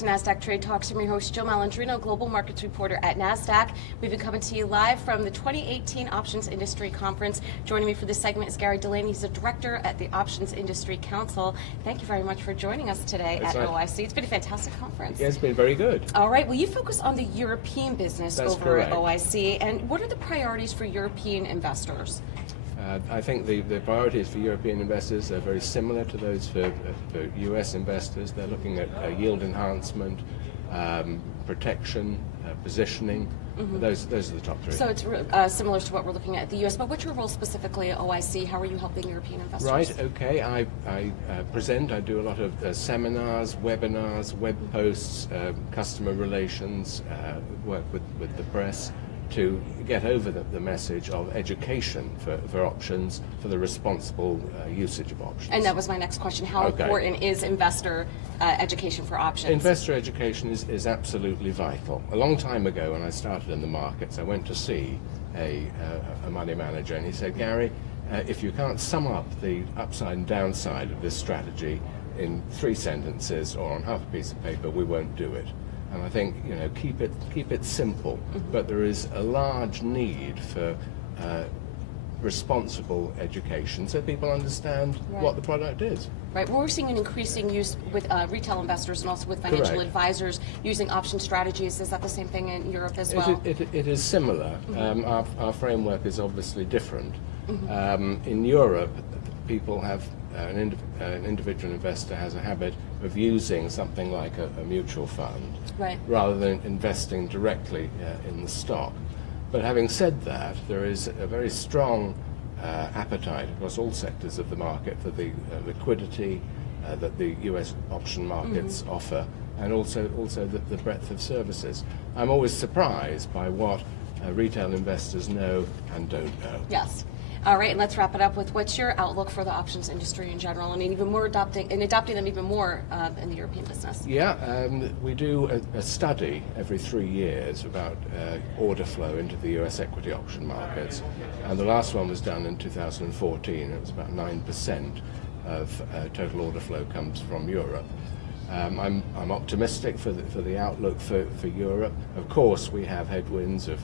to Nasdaq Trade Talks. I'm your host, Jill Malandrino, Global Markets Reporter at Nasdaq. We've been coming to you live from the 2018 Options Industry Conference. Joining me for this segment is Delany. He's a director at the Options Industry Council. Thank you very much for joining us today at OIC. It's been a fantastic conference. Yeah, it's been very good. All right, well, you focus on the European business That's over correct. at OIC. And what are the priorities for European investors? I think the priorities for European investors are very similar to those for US investors. They're looking at yield enhancement, protection, positioning. Those are the top three. So it's similar to what we're looking at the US, but what's your role specifically at OIC? How are you helping European investors? Right, okay. I present, I do a lot of seminars, webinars, web posts, customer relations, work with the press, to get over the message of education for options, for the responsible usage of options. And that was my next question. How important is investor education for options? Investor education is absolutely vital. A long time ago when I started in the markets, I went to see a money manager, and he said, Gary, if you can't sum up the upside and downside of this strategy in 3 sentences or on half a piece of paper, we won't do it. And I think, keep it simple, but there is a large need for responsible education so people understand what the product is. Right. Well, we're seeing an increasing use with retail investors and also with financial advisors using option strategies. Is that the same thing in Europe as well? It is similar. Our framework is obviously different. In Europe, people have an individual investor has a habit of using something like a mutual fund rather than investing directly in the stock. But having said that, there is a very strong appetite across all sectors of the market for the liquidity that the US option markets offer, and also the breadth of services. I'm always surprised by what retail investors know and don't know. Yes. All right, and let's wrap it up with what's your outlook for the options industry in general, and even more adopting them even more in the European business? Yeah, we do a study every 3 years about order flow into the US equity option markets, and the last one was done in 2014. It was about 9% of total order flow comes from Europe. I'm optimistic for the outlook for Europe. Of course, we have headwinds of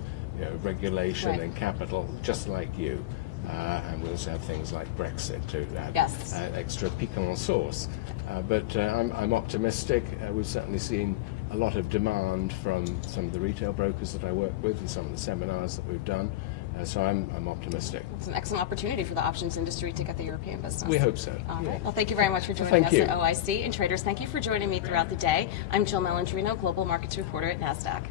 regulation and capital, just like you. And we also have things like Brexit to add extra piquant sauce. But I'm optimistic. We've certainly seen a lot of demand from some of the retail brokers that I work with and some of the seminars that we've done. So I'm optimistic. It's an excellent opportunity for the options industry to get the European business. We hope so. All right. Well, thank you very much for joining us at OIC. And traders, thank you for joining me throughout the day. I'm Jill Malandrino, Global Markets Reporter at Nasdaq.